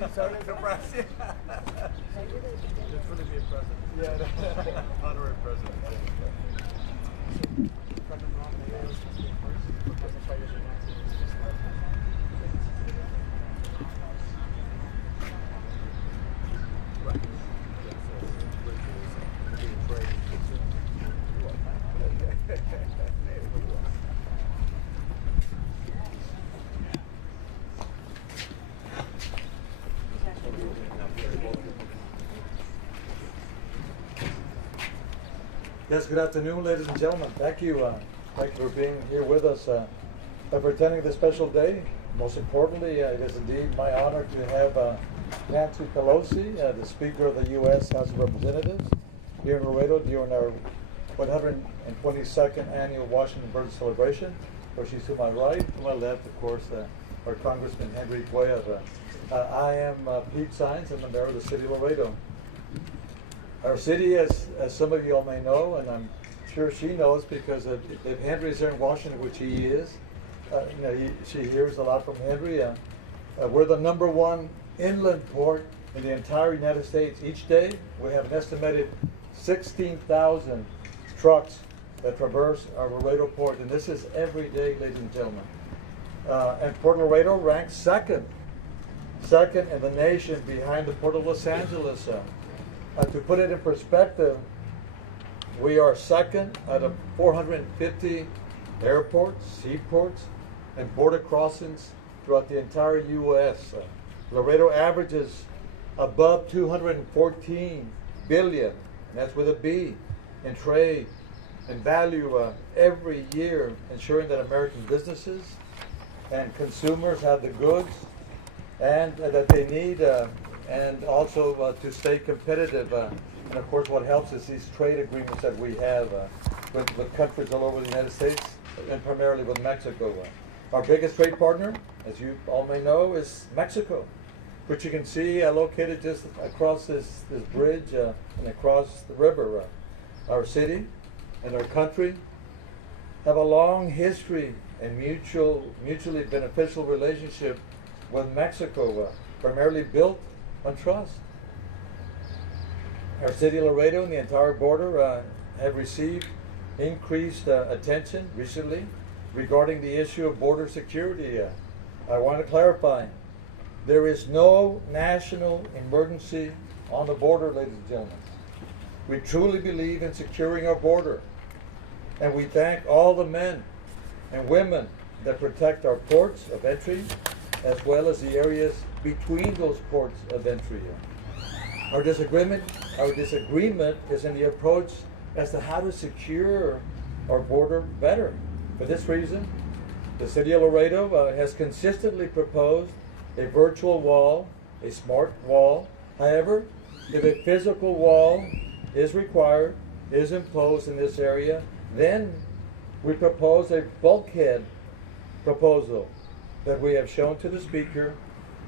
He's totally surprised. It's really be a president. Yeah. Honorary president. Yes, good afternoon, ladies and gentlemen. Thank you for being here with us, for attending this special day. Most importantly, it is indeed my honor to have Nancy Pelosi, the Speaker of the U.S. House of Representatives, here in Laredo during our 122nd annual Washington Birthday celebration. Where she's to my right, to my left, of course, our Congressman Henry Cuellar. I am Pete Sines. I'm the mayor of the city of Laredo. Our city, as some of you all may know, and I'm sure she knows because if Henry's here in Washington, which he is, she hears a lot from Henry. We're the #1 inland port in the entire United States. Each day, we have an estimated 16,000 trucks that traverse our Laredo port, and this is every day, ladies and gentlemen. And Port Laredo ranks second in the nation behind the Port of Los Angeles. To put it in perspective, we are second out of 450 airports, seaports, and border crossings throughout the entire U.S. Laredo averages above 214 billion, and that's with a B, in trade and value every year, ensuring that American businesses and consumers have the goods and that they need, and also to stay competitive. And of course, what helps is these trade agreements that we have with countries all over the United States, and primarily with Mexico. Our biggest trade partner, as you all may know, is Mexico, which you can see located just across this bridge and across the river. Our city and our country have a long history and mutually beneficial relationship with Mexico, primarily built on trust. Our city of Laredo and the entire border have received increased attention recently regarding the issue of border security. I want to clarify, there is no national emergency on the border, ladies and gentlemen. We truly believe in securing our border, and we thank all the men and women that protect our ports of entry as well as the areas between those ports of entry. Our disagreement is in the approach as to how to secure our border better. For this reason, the city of Laredo has consistently proposed a virtual wall, a smart wall. However, if a physical wall is required, is imposed in this area, then we propose a bulkhead proposal that we have shown to the Speaker,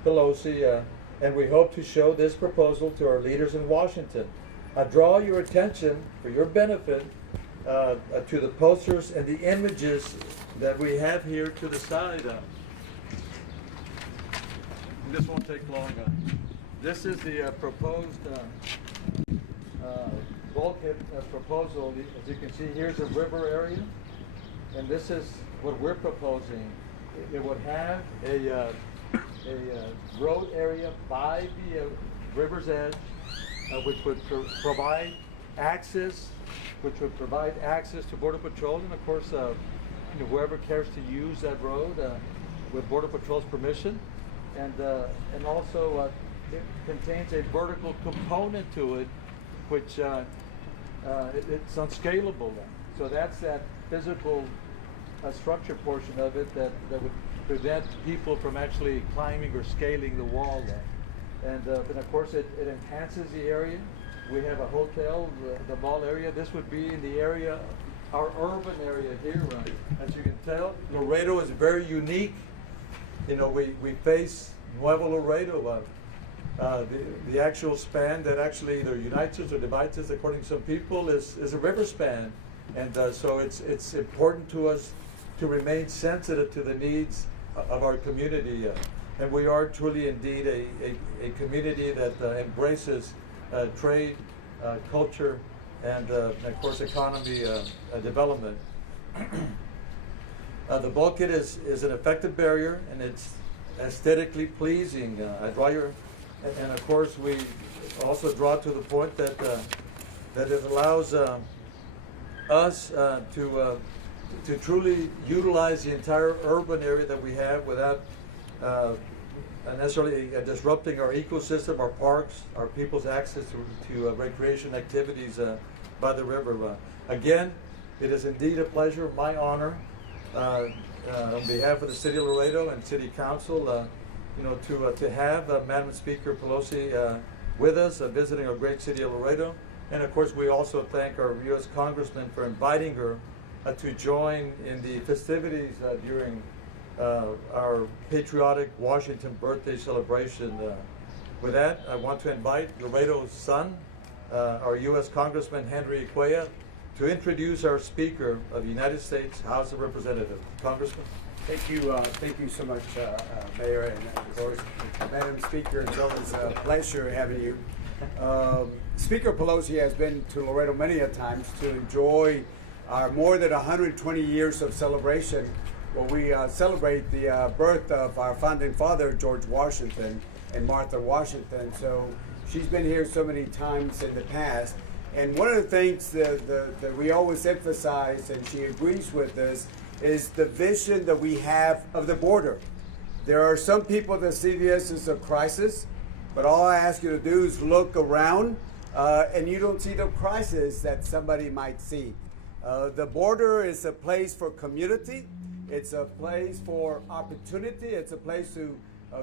Pelosi, and we hope to show this proposal to our leaders in Washington. I draw your attention, for your benefit, to the posters and the images that we have here to the side. This won't take long. This is the proposed bulkhead proposal. As you can see, here's a river area, and this is what we're proposing. It would have a road area by the river's edge, which would provide access, to Border Patrol, and of course, whoever cares to use that road with Border Patrol's permission, and also it contains a vertical component to it, which it's unscalable. So that's that physical structure portion of it that would prevent people from actually climbing or scaling the wall. And of course it enhances the area. We have a hotel, the mall area. This would be in the area, our urban area here. As you can tell, Laredo is very unique. We face Nuevo Laredo. The actual span that actually either unites us or divides us, according to some people, is a river span. And so it's important to us to remain sensitive to the needs of our community. And we are truly indeed a community that embraces trade, culture, and of course economy development. The bulkhead is an effective barrier, and it's aesthetically pleasing. And of course we also draw to the point that it allows us to truly utilize the entire urban area that we have without necessarily disrupting our ecosystem, our parks, our people's access to recreation activities by the river. Again, it is indeed a pleasure, my honor, on behalf of the City of Laredo and City Council, to have Madam Speaker Pelosi with us, visiting our great city of Laredo. And of course, we also thank our U.S. Congressman for inviting her to join in the festivities during our patriotic Washington birthday celebration. With that, I want to invite Laredo's son, our U.S. Congressman Henry Cuellar, to introduce our Speaker of the United States House of Representatives. Congressman. Thank you so much, Mayor, and of course, Madam Speaker. It's always a pleasure having you. Speaker Pelosi has been to Laredo many a times to enjoy our more than 120 years of celebration, where we celebrate the birth of our founding father, George Washington, and Martha Washington. So she's been here so many times in the past. And one of the things that we always emphasize, and she agrees with us, is the vision that we have of the border. There are some people that see this as a crisis, but all I ask you to do is look around and you don't see the crisis that somebody might see. The border is a place for community. It's a place for opportunity. It's a place to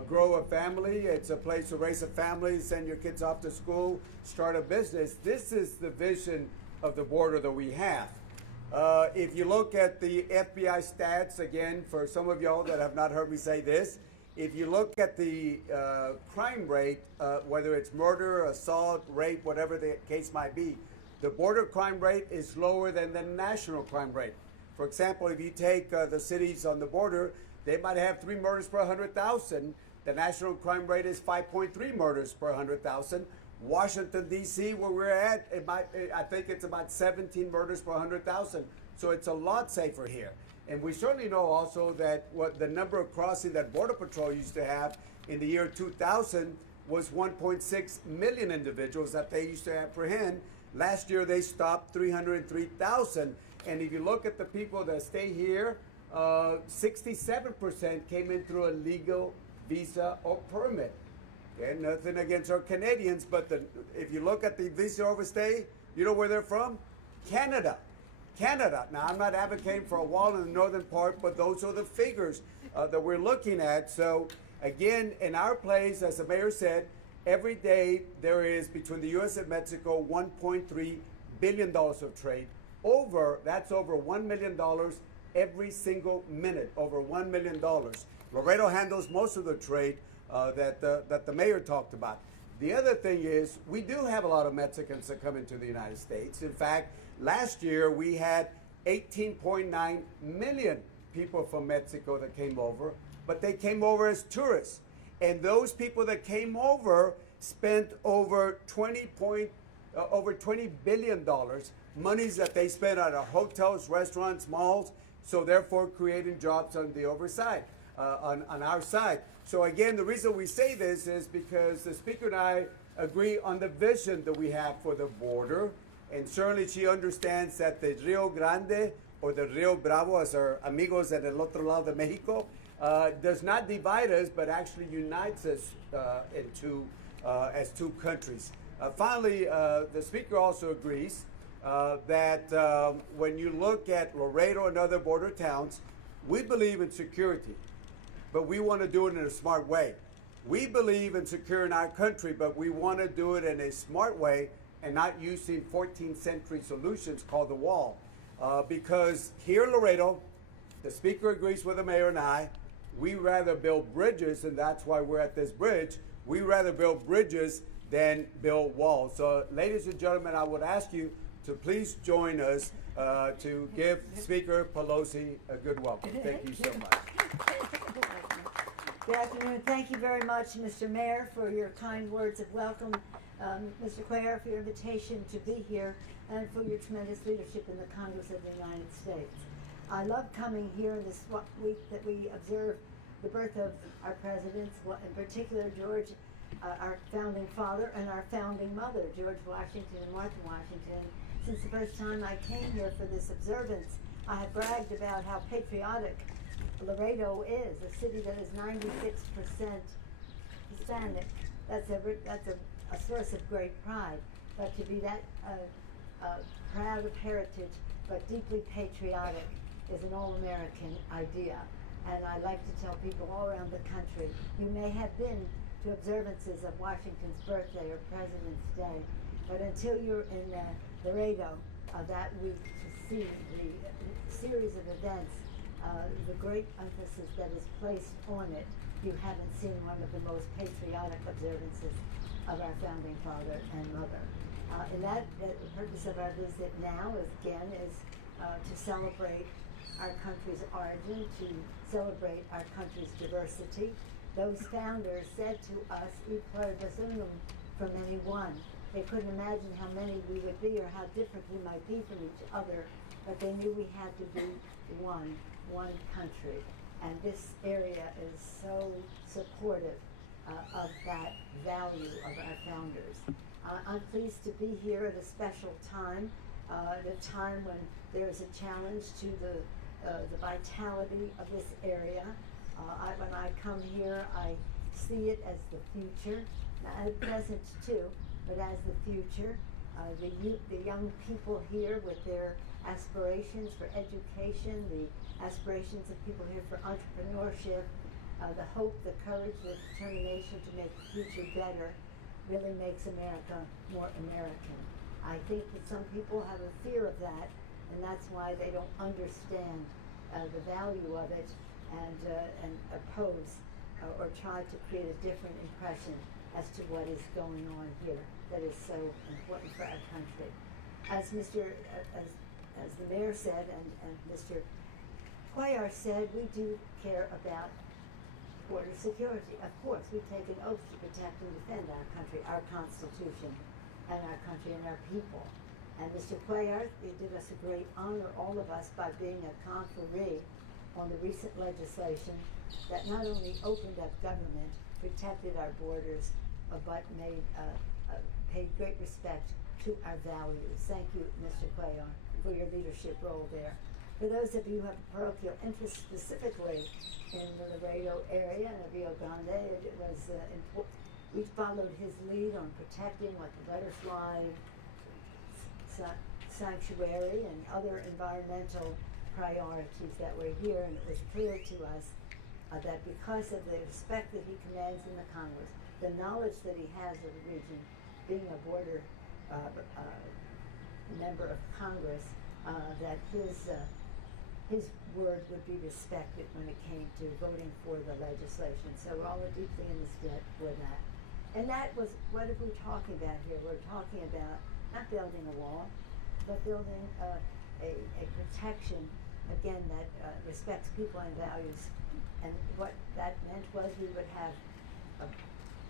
grow a family. It's a place to raise a family, send your kids off to school, start a business. This is the vision of the border that we have. If you look at the FBI stats, again, for some of y'all that have not heard me say this, if you look at the crime rate, whether it's murder, assault, rape, whatever the case might be, the border crime rate is lower than the national crime rate. For example, if you take the cities on the border, they might have 3 murders per 100,000. The national crime rate is 5.3 murders per 100,000. Washington, D.C., where we're at, I think it's about 17 murders per 100,000. So it's a lot safer here. And we certainly know also that what the number of crossings that Border Patrol used to have in the year 2000 was 1.6 million individuals that they used to apprehend. Last year, they stopped 303,000. And if you look at the people that stay here, 67% came in through a legal visa or permit. Okay, nothing against our Canadians, but if you look at the visa overstay, you know where they're from? Canada. Canada. Now, I'm not advocating for a wall in the northern part, but those are the figures that we're looking at. So, again, in our place, as the mayor said, every day there is, between the U.S. and Mexico, $1.3 billion of trade. That's over $1 million every single minute, over $1 million. Laredo handles most of the trade that the mayor talked about. The other thing is, we do have a lot of Mexicans that come into the United States. In fact, last year we had 18.9 million people from Mexico that came over, but they came over as tourists. And those people that came over spent over $20 billion, monies that they spent at our hotels, restaurants, malls, so therefore creating jobs on the overside, on our side. So again, the reason we say this is because the Speaker and I agree on the vision that we have for the border, and certainly she understands that the Rio Grande, or the Rio Bravo, as our amigos en el otro lado de Mexico, does not divide us, but actually unites us as two countries. Finally, the Speaker also agrees that when you look at Laredo and other border towns, we believe in security, but we want to do it in a smart way. We believe in securing our country, but we want to do it in a smart way and not using 14th century solutions called the wall. Because here in Laredo, the Speaker agrees with the mayor and I, we rather build bridges, and that's why we're at this bridge. We rather build bridges than build walls. So, ladies and gentlemen, I would ask you to please join us to give Speaker Pelosi a good welcome. Thank you so much. Good afternoon. Thank you very much, Mr. Mayor, for your kind words of welcome, Mr. Cuellar, for your invitation to be here, and for your tremendous leadership in the Congress of the United States. I love coming here this week that we observe the birth of our presidents, in particular George, our founding father, and our founding mother, George Washington and Martha Washington. Since the first time I came here for this observance, I have bragged about how patriotic Laredo is, a city that is 96% Hispanic. That's a source of great pride. But to be that proud of heritage, but deeply patriotic, is an all-American idea. And I like to tell people all around the country, you may have been to observances of Washington's birthday or President's Day, but until you're in Laredo that week to see the series of events, the great emphasis that is placed on it, you haven't seen one of the most patriotic observances of our founding father and mother. And that the purpose of our visit now is to celebrate our country's origin, to celebrate our country's diversity. Those founders said to us, "E pluribus unum," from many one. They couldn't imagine how many we would be or how different we might be from each other, but they knew we had to be one country. And this area is so supportive of that value of our founders. I'm pleased to be here at a special time, at a time when there is a challenge to the vitality of this area. When I come here, I see it as the future, and present too, but as the future. The young people here with their aspirations for education, the aspirations of people here for entrepreneurship, the hope, the courage, the determination to make the future better really makes America more American. I think that some people have a fear of that, and that's why they don't understand the value of it and oppose or try to create a different impression as to what is going on here that is so important for our country. As the mayor said and Mr. Cuellar said, we do care about border security. Of course, we take an oath to protect and defend our country, our Constitution, and our country and our people. And Mr. Cuellar, he did us a great honor, all of us, by being a conferee on the recent legislation that not only opened up government, protected our borders, but paid great respect to our values. Thank you, Mr. Cuellar, for your leadership role there. For those of you who have a parochial interest specifically in the Laredo area and Rio Grande, it was important. We followed his lead on protecting what the butterfly sanctuary and other environmental priorities that were here, and it was clear to us that because of the respect that he commands in the Congress, the knowledge that he has of the region, being a border member of Congress, that his word would be respected when it came to voting for the legislation. So we're all deeply in this debt for that. And that was, what are we talking about here? We're talking about not building a wall, but building a protection, again, that respects people and values. And what that meant was we would have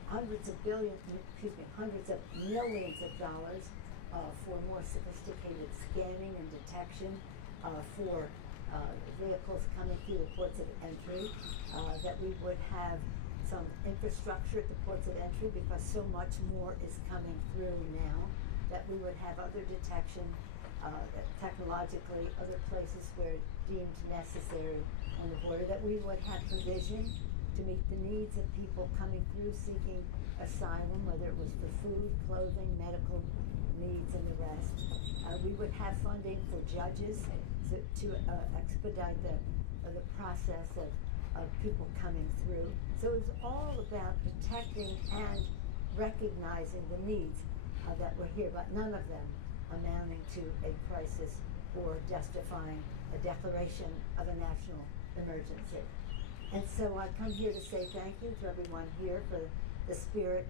hundreds of millions of dollars for more sophisticated scanning and detection for vehicles coming through the ports of entry, that we would have some infrastructure at the ports of entry because so much more is coming through now, that we would have other detection technologically, other places where deemed necessary on the border, that we would have provision to meet the needs of people coming through seeking asylum, whether it was for food, clothing, medical needs, and the rest. We would have funding for judges to expedite the process of people coming through. So it was all about protecting and recognizing the needs that were here, but none of them amounting to a crisis or justifying a declaration of a national emergency. And so I come here to say thank you to everyone here for the spirit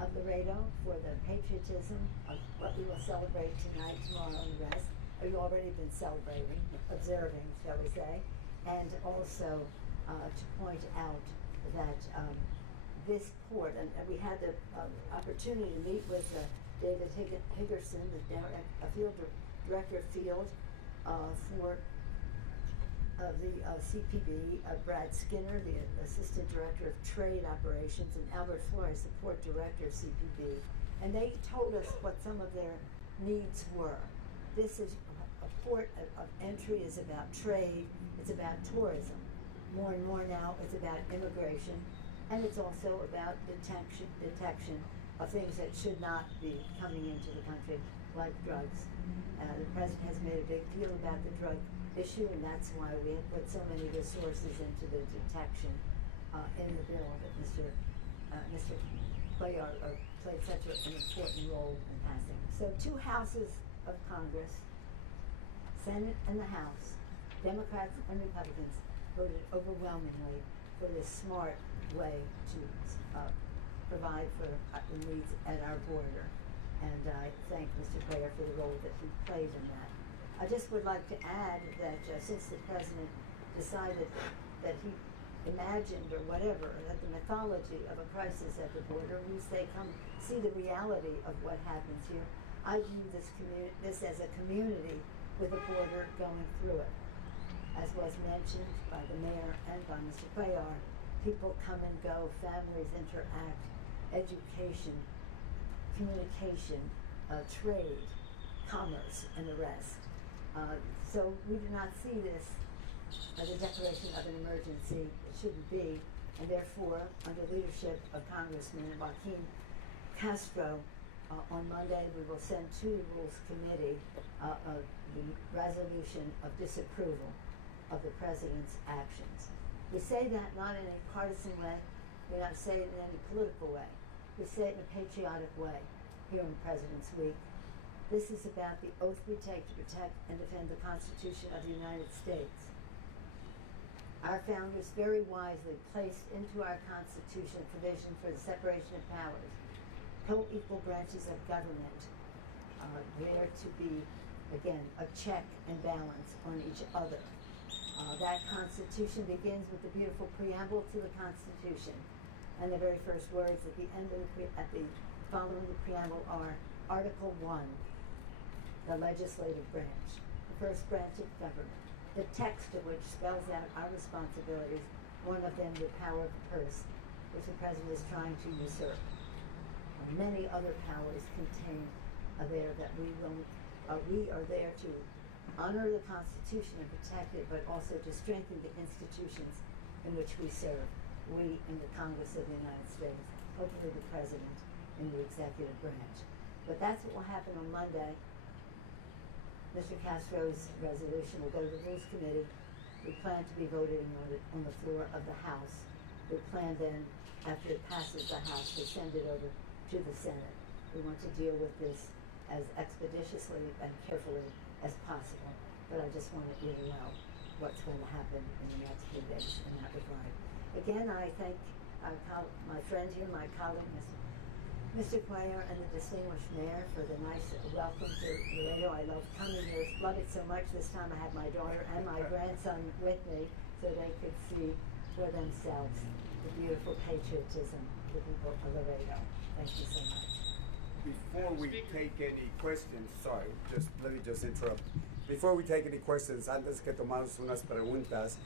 of Laredo, for the patriotism of what we will celebrate tonight, tomorrow, and the rest. Or you've already been celebrating, observing, shall we say, and also to point out that this port, and we had the opportunity to meet with David Higgerson, the director of field for the CPB, Brad Skinner, the assistant director of trade operations, and Albert Flores, the port director of CPB. And they told us what some of their needs were. This is a port of entry is about trade, it's about tourism. More and more now it's about immigration, and it's also about detection of things that should not be coming into the country, like drugs. The president has made a big deal about the drug issue, and that's why we have put so many resources into the detection in the bill that Mr. Cuellar played such an important role in passing. So 2 houses of Congress, Senate and the House, Democrats and Republicans, voted overwhelmingly for this smart way to provide for the needs at our border. And I thank Mr. Cuellar for the role that he played in that. I just would like to add that since the president decided that he imagined or whatever, that the mythology of a crisis at the border, we say come see the reality of what happens here. I view this as a community with a border going through it. As was mentioned by the mayor and by Mr. Cuellar, people come and go, families interact, education, communication, trade, commerce, and the rest. So we do not see this as a declaration of an emergency. It shouldn't be, and therefore, under leadership of Congressman Joaquin Castro, on Monday we will send to the Rules Committee the resolution of disapproval of the president's actions. We say that not in a partisan way, we not say it in any political way. We say it in a patriotic way here in President's Week. This is about the oath we take to protect and defend the Constitution of the United States. Our founders very wisely placed into our Constitution a provision for the separation of powers, co-equal branches of government, there to be, again, a check and balance on each other. That Constitution begins with the beautiful preamble to the Constitution, and the very first words at the end of following the preamble are Article 1, the legislative branch, the first branch of government, the text of which spells out our responsibilities, one of them the power of the purse, which the president is trying to usurp. Many other powers contained there that we are there to honor the Constitution and protect it, but also to strengthen the institutions in which we serve, we in the Congress of the United States, hopefully the president in the executive branch. But that's what will happen on Monday. Mr. Castro's resolution will go to the Rules Committee. We plan to be voting on the floor of the House. We plan then, after it passes the House, to send it over to the Senate. We want to deal with this as expeditiously and carefully as possible. But I just wanted you to know what's going to happen in the next few days in that regard. Again, I thank my friend here, my colleague, Mr. Cuellar, and the distinguished mayor for the nice welcome to Laredo. I love coming here, love it so much. This time I had my daughter and my grandson with me so they could see for themselves the beautiful patriotism of the people of Laredo. Thank you so much. Before we take any questions, sorry, let me just interrupt. Before we take any questions, antes que tomamos unas preguntas,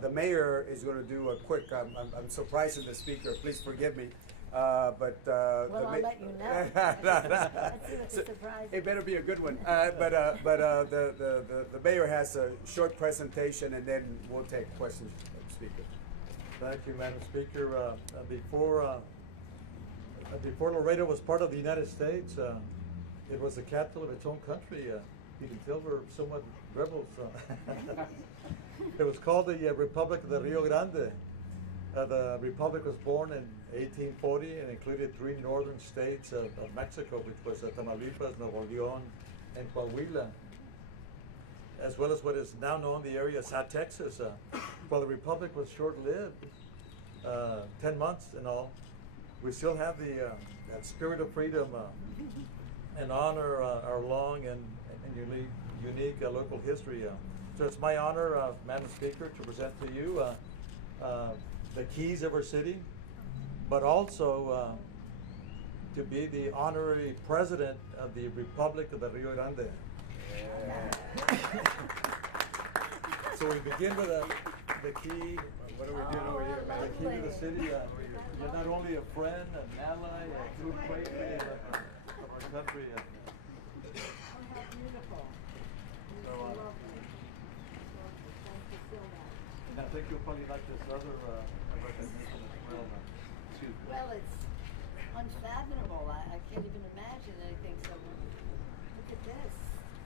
the mayor is going to do a quick, I'm surprising the speaker, please forgive me. Well, I'll let you know. That's a surprise. It better be a good one. The mayor has a short presentation, and then we'll take questions from the speaker. Thank you, Madam Speaker. Before Laredo was part of the United States, it was the capital of its own country. You can tell we're somewhat rebels. It was called the Republic of the Rio Grande. The Republic was born in 1840 and included 3 northern states of Mexico, which was Tamaulipas, Nuevo León, and Coahuila, as well as what is now known the area as South Texas. While the Republic was short-lived, 10 months in all, we still have that spirit of freedom and honor our long and unique local history. So it's my honor, Madam Speaker, to present to you the keys of our city, but also to be the honorary president of the Republic of the Rio Grande. So we begin with the key. What are we doing over here, The man? key to the city. You're not only a friend, an ally, a true patriot of our country. Oh, how beautiful. So, Lovely. Thank you so much. and I think you'll probably like this other recognition as well. Excuse me. Well, it's unfathomable. I can't even imagine anything so wonderful. Look at this.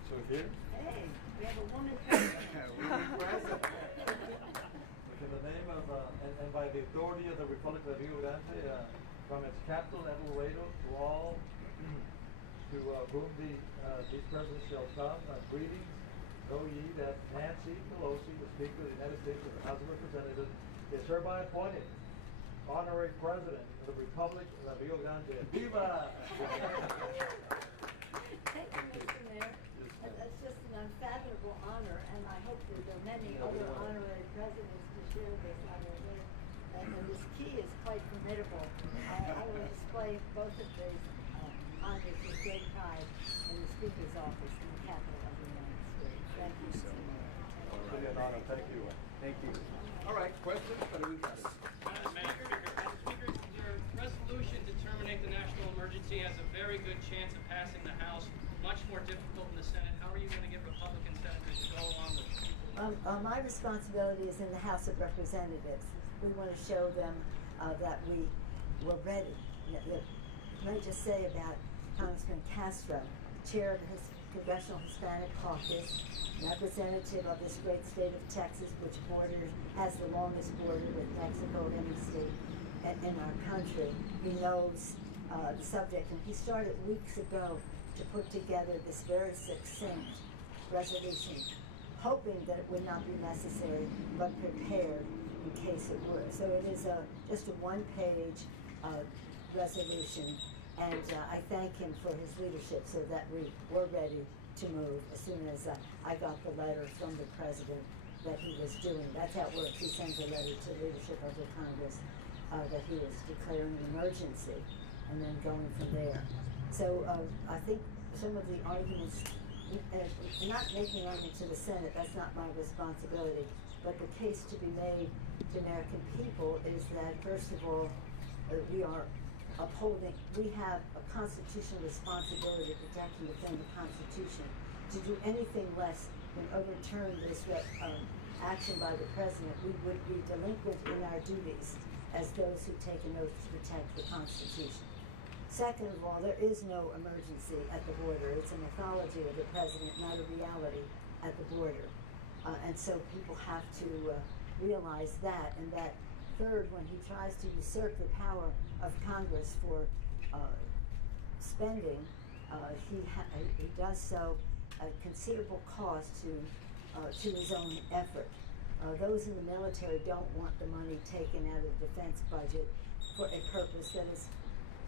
So here, Hey, we have a woman president. in the name of and by the authority of the Republic of the Rio Grande, from its capital at Laredo to all to whom these presidents shall come, greetings. Know ye that Nancy Pelosi, the Speaker of the United States of the House of Representatives, is hereby appointed honorary president of the Republic of the Rio Grande. Viva! Thank you, Mr. Mayor. That's just an unfathomable honor, and I hope that there are many other honorary presidents to share this honor with. And this key is quite formidable. I will display both of these honors with great pride in the Speaker's office in the capital of the United States. Thank you, Mr. Mayor. Really an honor. Thank you. Thank you. All right, questions? Preguntas? Madam Speaker, your resolution to terminate the national emergency has a very good chance of passing the House, much more difficult in the Senate. How are you going to get Republican senators to go along with people? My responsibility is in the House of Representatives. We want to show them that we were ready. Let me just say about Congressman Castro, chair of his Congressional Hispanic Caucus, representative of this great state of Texas, which has the longest border with Mexico of any state in our country. He knows the subject, and he started weeks ago to put together this very succinct resolution, hoping that it would not be necessary, but prepared in case it would. So it is just a one-page resolution, and I thank him for his leadership so that we were ready to move as soon as I got the letter from the president that he was doing. That's how it works. He sends a letter to the leadership of the Congress that he is declaring an emergency, and then going from there. So I think some of the arguments, not making arguments to the Senate, that's not my responsibility, but the case to be made to American people is that, first of all, we have a constitutional responsibility to protect and defend the Constitution. To do anything less than overturn this action by the President, we would be delinquent in our duties as those who take an oath to protect the Constitution. Second of all, there is no emergency at the border. It's a mythology of the President, not a reality at the border. And so people have to realize that. And that third, when he tries to usurp the power of Congress for spending, he does so at considerable cost to his own effort. Those in the military don't want the money taken out of the defense budget for a purpose that is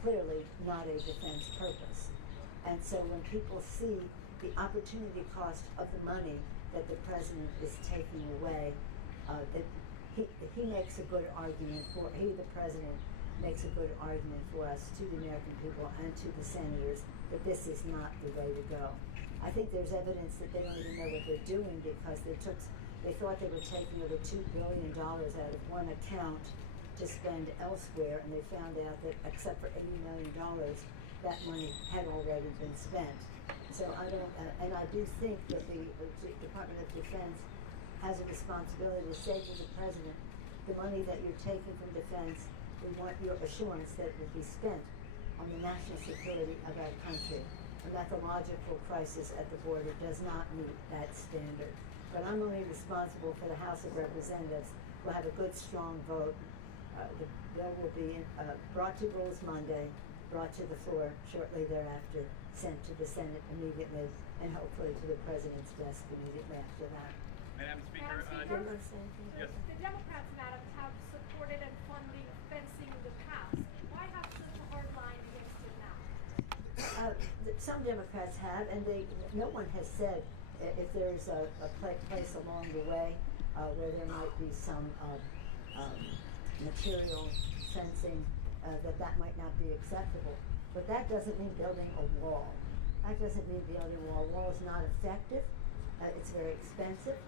clearly not a defense purpose. And so when people see the opportunity cost of the money that the President is taking away, he makes a good argument the President makes a good argument for us, to the American people and to the senators, that this is not the way to go. I think there's evidence that they don't even know what they're doing, because they thought they were taking over $2 billion out of one account to spend elsewhere, and they found out that except for $80 million, that money had already been spent. So I do think that the Department of Defense has a responsibility to say to the President, the money that you're taking from defense, we want your assurance that it will be spent on the national security of our country. A methodological crisis at the border does not meet that standard. But I'm only responsible for the House of Representatives. We'll have a good, strong vote. The bill will be brought to rules Monday, brought to the floor shortly thereafter, sent to the Senate immediately, and hopefully to the President's desk immediately after that. Madam Speaker, Yes. The Democrats, madam, have supported and funding fencing in the past. Why have such a hard line against it now? Some Democrats have, and no one has said if there's a place along the way where there might be some material fencing, that might not be acceptable. But that doesn't mean building a wall. That doesn't mean building a wall. A wall is not effective. It's very expensive.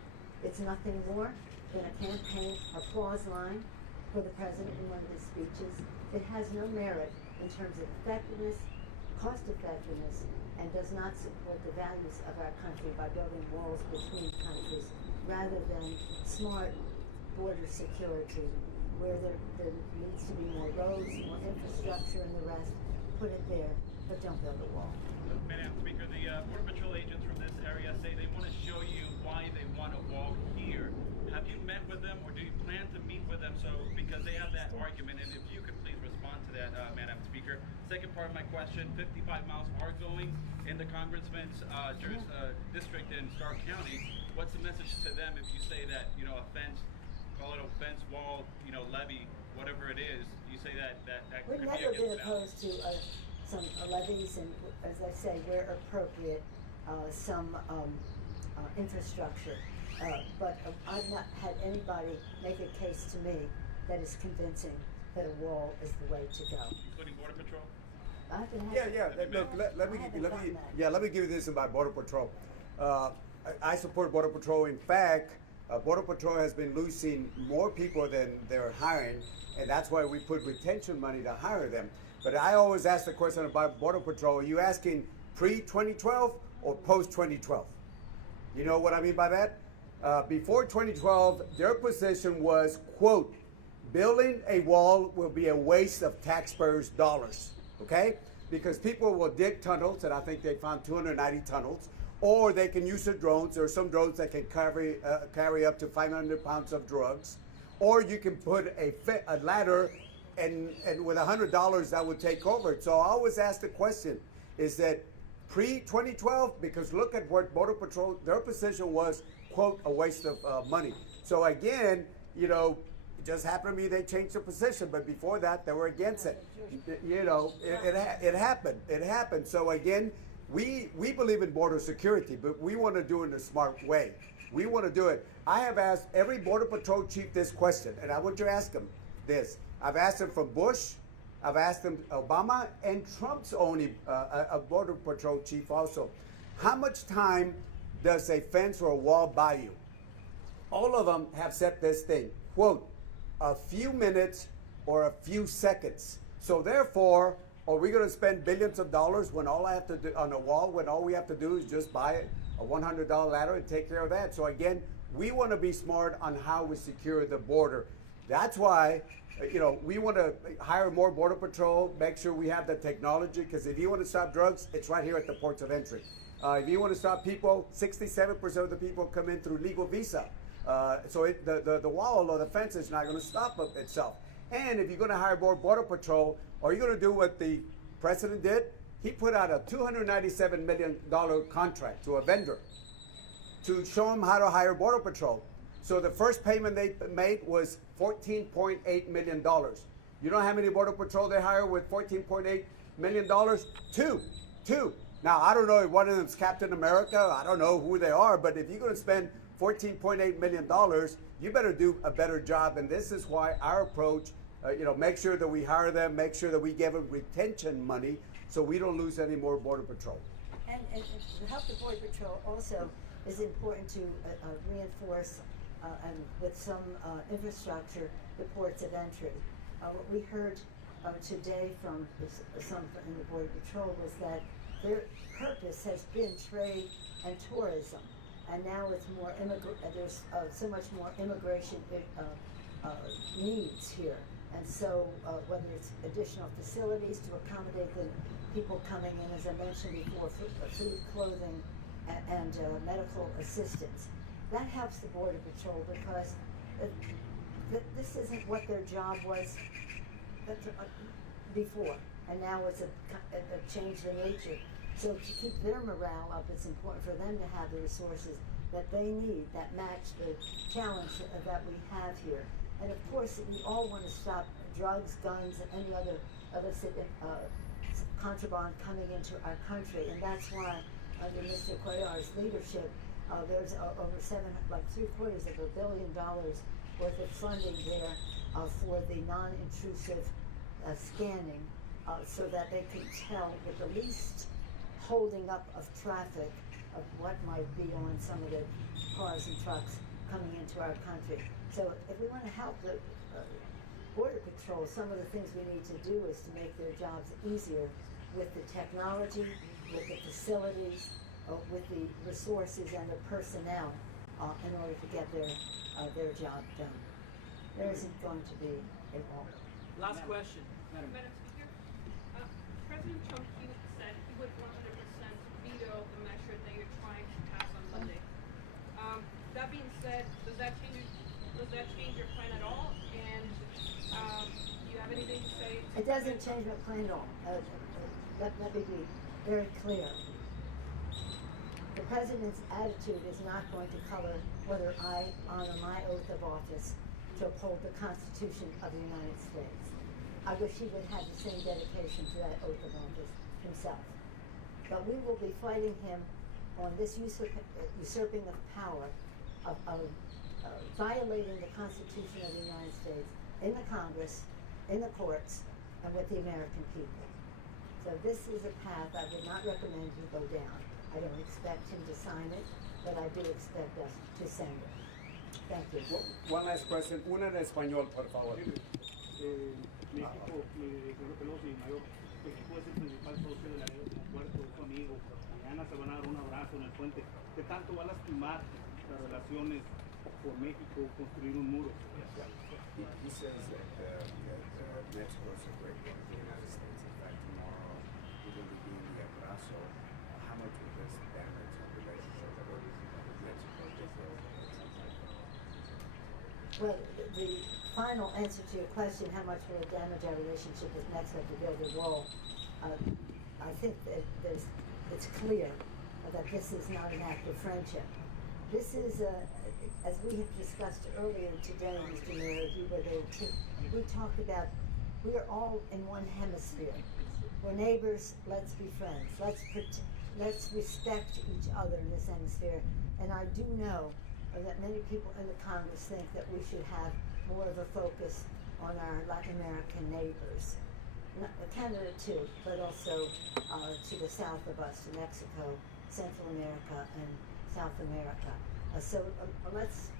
It's nothing more than a campaign applause line for the president in one of his speeches. It has no merit in terms of effectiveness, cost effectiveness, and does not support the values of our country by building walls between countries, rather than smart border security, where there needs to be more roads, more infrastructure, and the rest. Put it there, but don't build a wall. Madam Speaker, the Border Patrol agents from this area say they want to show you why they want a wall here. Have you met with them, or do you plan to meet with them? So, because they have that argument, and if you could please respond to that, Madam Speaker. Second part of my question: 55 miles are going in the Congressman's district in Stark County. What's the message to them if you say that a fence, call it a fence, wall, levee, whatever it is? You say that We've could be never been against opposed to some levies and, as I say, where appropriate, some infrastructure. But I've not had anybody make a case to me that is convincing that a wall is the way to go. including Border Patrol. I haven't had Look, let me I haven't done that. let me give you this about Border Patrol. I support Border Patrol. In fact, Border Patrol has been losing more people than they're hiring, and that's why we put retention money to hire them. But I always ask the question about Border Patrol: are you asking pre-2012 or post-2012? You know what I mean by that? Before 2012, their position was, quote, building a wall will be a waste of taxpayers' dollars, okay? Because people will dig tunnels, and I think they found 290 tunnels, or they can use the drones. There are some drones that can carry up to 500 pounds of drugs, or you can put a ladder, and with $100 that would take over it. So I always ask the question, is that pre-2012? Because look at what Border Patrol, their position was, quote, a waste of money. So again, it just happened to me they changed their position, but before that they were against it. It happened. It happened. So again, we believe in border security, but we want to do it in a smart way. We want to do it. I have asked every Border Patrol chief this question, and I want you to ask them this. I've asked them from Bush, I've asked them Obama, and Trump's only a Border Patrol chief also. How much time does a fence or a wall buy you? All of them have said this thing, quote, a few minutes or a few seconds. So therefore, are we going to spend billions of dollars when all I have to do on a wall, when all we have to do is just buy a $100 ladder and take care of that? So again, we want to be smart on how we secure the border. That's why, we want to hire more Border Patrol, make sure we have the technology, because if you want to stop drugs, it's right here at the ports of entry. If you want to stop people, 67% of the people come in through legal visa. So the wall or the fence is not going to stop itself. And if you're going to hire more Border Patrol, are you going to do what the president did? He put out a $297 million contract to a vendor to show him how to hire Border Patrol. So the first payment they made was $14.8 million. You know how many Border Patrol they hire with $14.8 million? Two. Now, I don't know if one of them is Captain America. I don't know who they are. But if you're going to spend $14.8 million, you better do a better job. And this is why our approach, make sure that we hire them, make sure that we give them retention money so we don't lose any more Border Patrol. And to help the Border Patrol also is important to reinforce and with some infrastructure the ports of entry. What we heard today from some in the Border Patrol was that their purpose has been trade and tourism, and now it's more there's so much more immigration needs here, and so whether it's additional facilities to accommodate the people coming in, as I mentioned before, food, clothing, and medical assistance. That helps the Border Patrol because this isn't what their job was before, and now it's a change in nature. So to keep their morale up, it's important for them to have the resources that they need that match the challenge that we have here. And of course, we all want to stop drugs, guns, and any other illicit contraband coming into our country, and that's why under Mr. Cuellar's leadership, there's over $3/4 of $1 billion worth of funding there for the non-intrusive scanning, so that they can tell with the least holding up of traffic of what might be on some of the cars and trucks coming into our country. So if we want to help the Border Patrol, some of the things we need to do is to make their jobs easier with the technology, with the facilities, with the resources and the personnel in order to get their job done. There isn't going to be a wall. Last question. Madam Speaker, President Trump said he would 100% veto the measure that you're trying to pass on Monday. That being said, does that change your plan at all? And do you have anything to say? It doesn't change my plan at all. Let me be very clear. The President's attitude is not going to color whether I honor my oath of office to uphold the Constitution of the United States. I wish he would have the same dedication to that oath of office himself. But we will be fighting him on this usurping of power, of violating the Constitution of the United States in the Congress, in the courts, and with the American people. So this is a path I would not recommend you go down. I don't expect him to sign it, but I do expect us to send it. Thank you. One last question. Una en español, por favor. México, señor Pelosi, mayor, México es el principal socio de Laredo como puerto, es su amigo. Mañana se van a dar un abrazo en el puente. ¿Qué tanto va a lastimar las relaciones por México construir un muro? He says that Mexico is a great one for the United States. In fact, tomorrow we're going to be doing the abrazo. How much will this damage our relationship with Mexico? Well, the final answer to your question, how much will it damage our relationship with Mexico to build a wall? I think that it's clear that this is not an act of friendship. This is, as we have discussed earlier today, Mr. Mayor, you were there too. We talked about we are all in one hemisphere. We're neighbors. Let's be friends. Let's respect each other in this hemisphere. And I do know that many people in the Congress think that we should have more of a focus on our Latin American neighbors. Canada too, but also to the south of us, to Mexico, Central America, and South America. So let's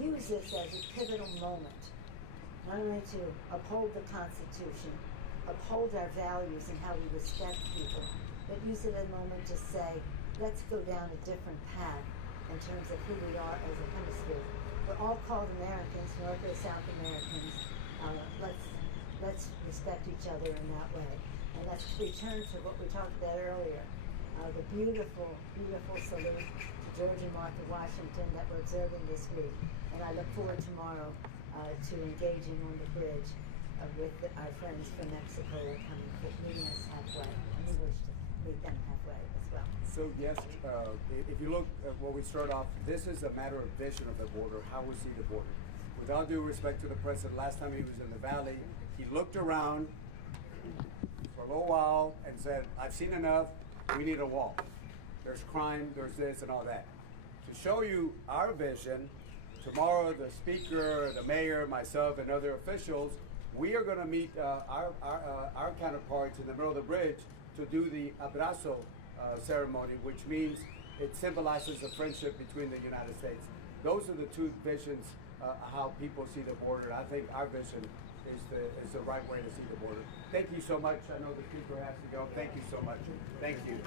use this as a pivotal moment, not only to uphold the Constitution, uphold our values and how we respect people, but use it as a moment to say, let's go down a different path in terms of who we are as a hemisphere. We're all called Americans, North or South Americans. Let's respect each other in that way. And let's return to what we talked about earlier, the beautiful, beautiful salute to George and Martha Washington that we're observing this week. And I look forward tomorrow to engaging on the bridge with our friends from Mexico who are coming, meeting us halfway. And we wish to meet them halfway as well. So yes, if you look at what we start off, this is a matter of vision of the border, how we see the border. With all due respect to the president, last time he was in the valley, he looked around for a little while and said, I've seen enough, we need a wall. There's crime, there's this and all that. To show you our vision, tomorrow the speaker, the mayor, myself, and other officials, we are going to meet our counterparts in the middle of the bridge to do the abrazo ceremony, which means it symbolizes the friendship between the United States. Those are the two visions, how people see the border. I think our vision is the right way to see the border. Thank you so much. I know the speaker has to go. Thank you so much. Thank you.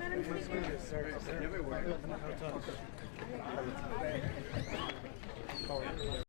Madam Speaker.